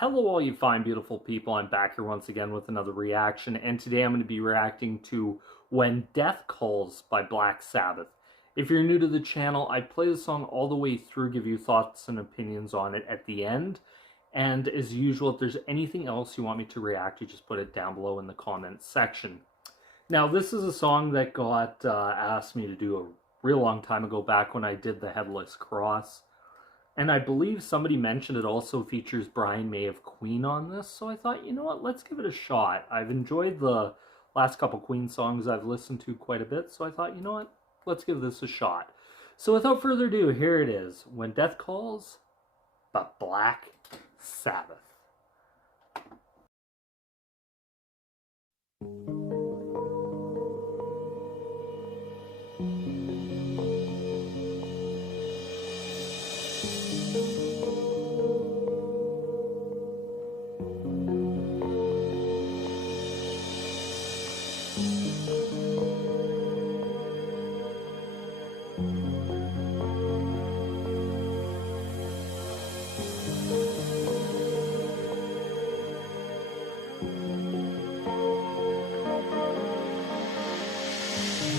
Hello all you fine beautiful people, I'm back here once again with another reaction, and today I'm going to be reacting to When Death Calls by Black Sabbath. If you're new to the channel, I play the song all the way through, give you thoughts and opinions on it at the end, and as usual, if there's anything else you want me to react to, just put it down below in the comments section. Now this is a song that got asked me to do a real long time ago, back when I did the Headless Cross. And I believe somebody mentioned it also features Brian May of Queen on this, so I thought, you know what, let's give it a shot. I've enjoyed the last couple Queen songs I've listened to quite a bit, so I thought, you know what, let's give this a shot. So without further ado, here it is, When Death Calls by Black Sabbath.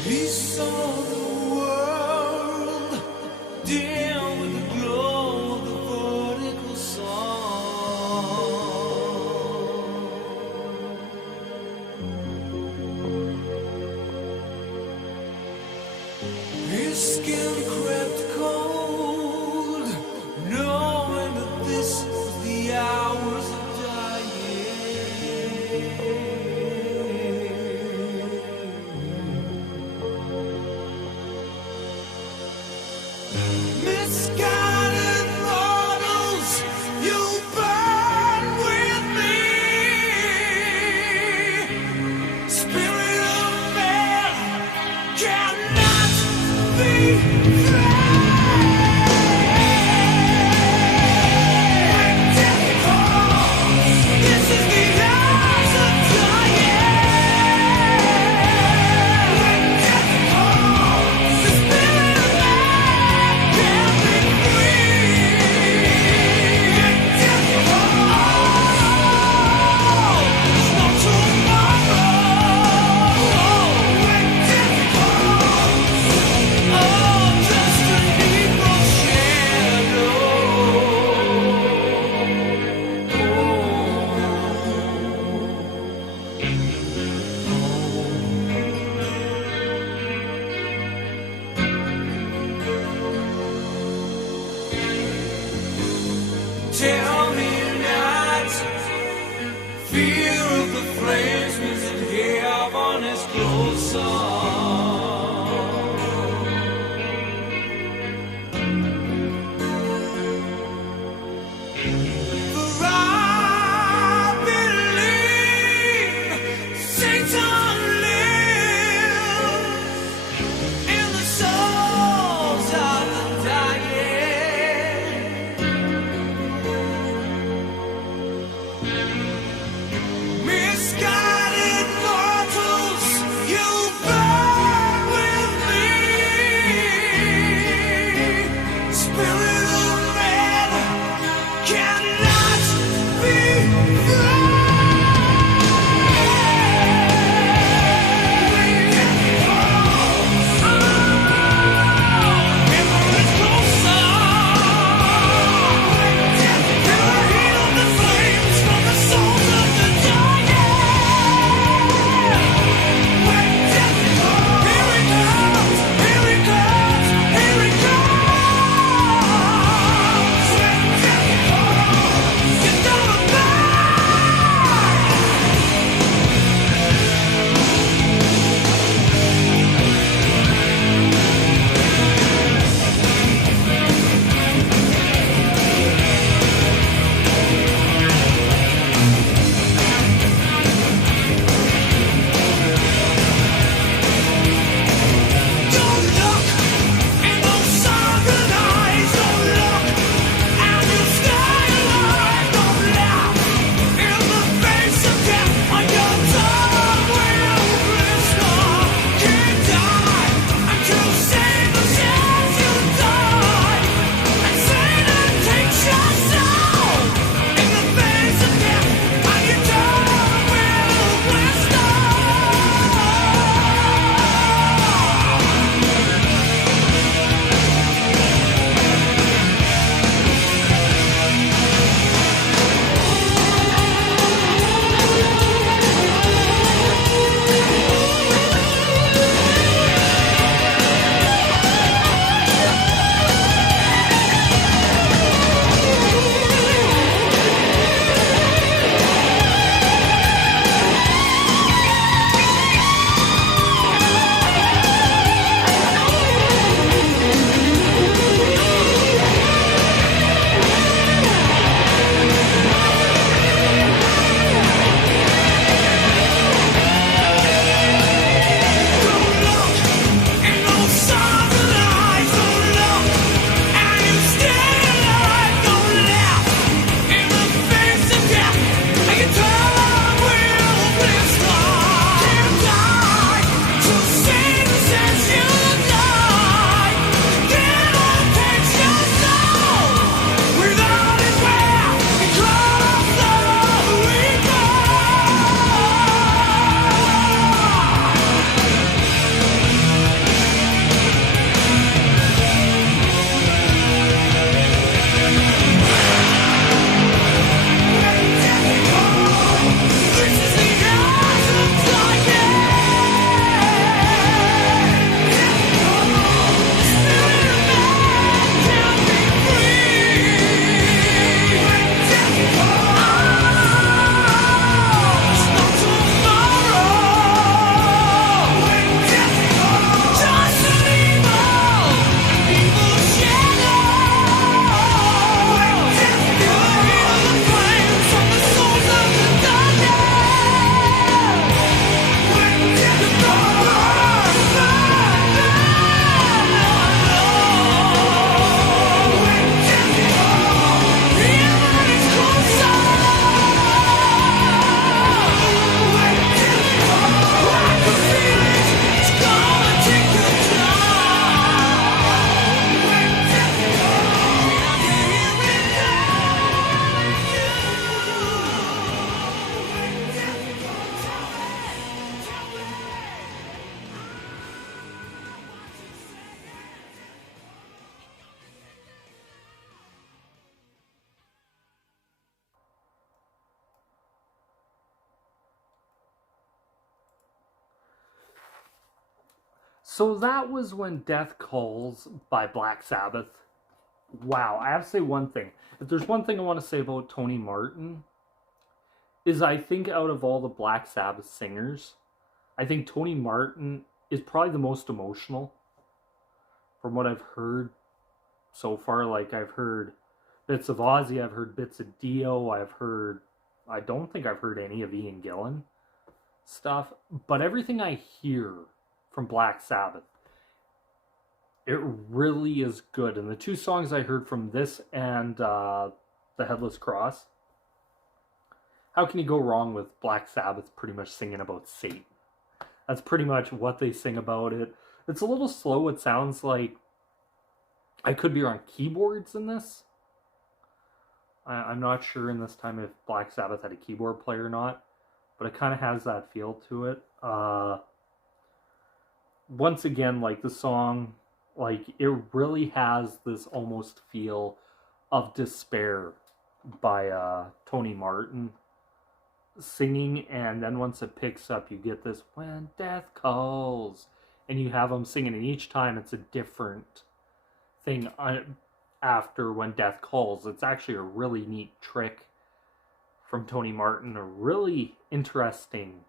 He saw the world dim with the glow of the vertical sun. His skin crept cold, knowing that this was the hours of misguided mortals, you burn with me. Spirit of man cannot be framed. This is the hours of dying. When death calls, the spirit of man can't be free. When death calls, there's no tomorrow. When death calls, oh, just an evil shadow. Tell me not, fear of the flames means that heaven is closer. For I believe Satan lives in the souls of the dying. Misguided mortals, you burn with me. Spirit of man cannot So that was When Death Calls by Black Sabbath. Wow, I have to say one thing. If there's one thing I want to say about Tony Martin, is I think out of all the Black Sabbath singers, I think Tony Martin is probably the most emotional from what I've heard so far. Like, I've heard bits of Ozzy, I've heard bits of Dio, I don't think I've heard any of Ian Gillan stuff, but everything I hear from Black Sabbath, it really is good. And the two songs I heard from this and The Headless Cross, how can you go wrong with Black Sabbath pretty much singing about Satan? That's pretty much what they sing about it. It's a little slow. It sounds like, I could be on keyboards in this. I'm not sure in this time if Black Sabbath had a keyboard player or not, but it kind of has that feel to it. Once again, like the song, like it really has this almost feel of despair by Tony Martin singing, and then once it picks up, you get this When Death Calls, and you have them singing, and each time it's a different thing after When Death Calls. It's actually a really neat trick from Tony Martin, a really interesting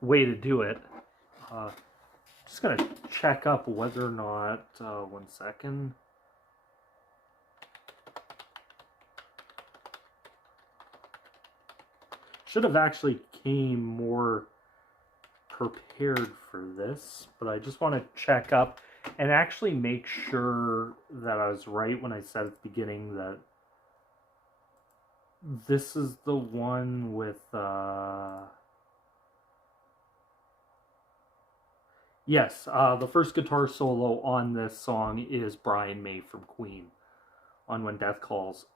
way to do it. Just gonna check up whether or not, 1 second. Should have actually came more prepared for this, but I just want to check up and actually make sure that I was right when I said at the beginning that this is the one with, yes, the first guitar solo on this song is Brian May from Queen on When Death Calls.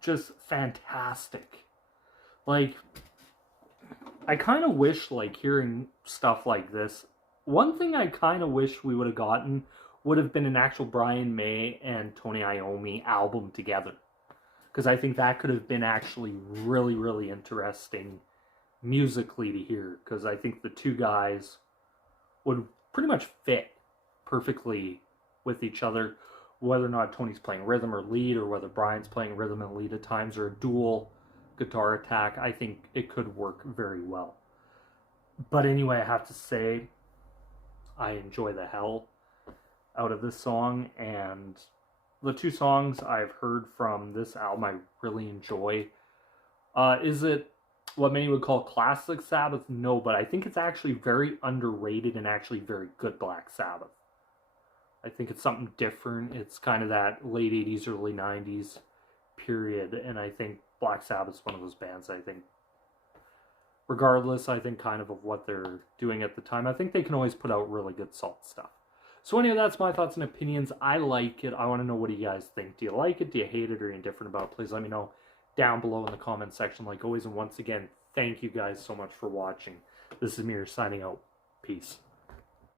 Just fantastic. Like, I kind of wish, like, hearing stuff like this, one thing I kind of wish we would have gotten would have been an actual Brian May and Tony Iommi album together. Because I think that could have been actually really, really interesting musically to hear. Because I think the two guys would pretty much fit perfectly with each other. Whether or not Tony's playing rhythm or lead, or whether Brian's playing rhythm and lead at times, or a dual guitar attack, I think it could work very well. But anyway, I have to say, I enjoy the hell out of this song, and the two songs I've heard from this album I really enjoy. Is it what many would call classic Sabbath? No, but I think it's actually very underrated and actually very good Black Sabbath. I think it's something different. It's kind of that late 80s, early 90s period, and I think Black Sabbath's one of those bands I think, regardless, I think kind of what they're doing at the time, I think they can always put out really good salt stuff. So anyway, that's my thoughts and opinions. I like it. I want to know what do you guys think. Do you like it? Do you hate it? Or are you indifferent about it? Please let me know down below in the comment section like always. And once again, thank you guys so much for watching. This is Mir signing out. Peace.